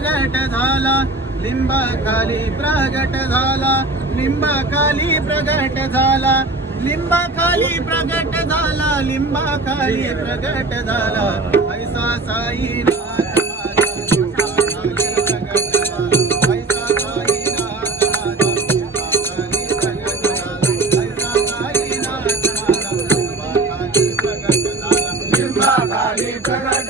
प्रगट झाला लिंबाखाली प्रगट झाला लिंबाखाली प्रगट झाला लिंबाखाली प्रगट झाला लिंबाखाली प्रगट झाला ऐसा साईनाथ प्रगट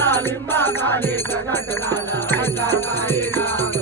లాలింబా కాళీ జగన్నాథ సాయి రామ.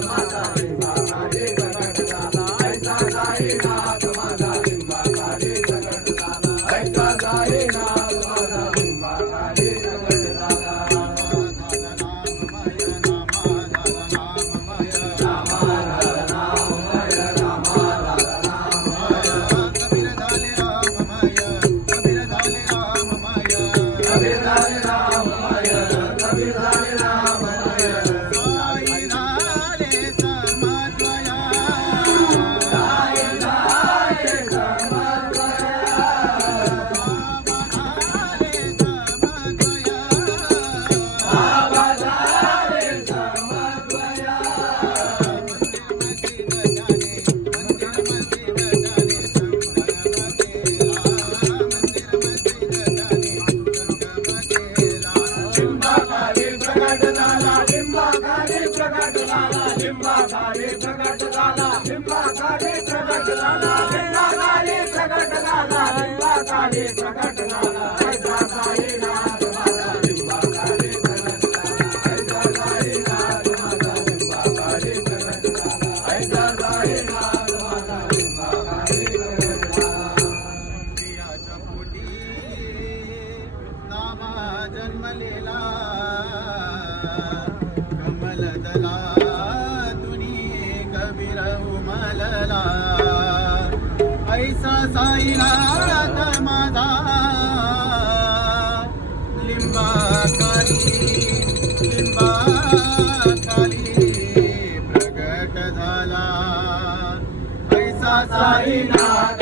ప్రకటన ప్రకటన ప్రకటన झाला ऐसा साईनाथ माझा. लिंबा खाली लिंबा खाली प्रगट झाला. ऐसा साईनाथ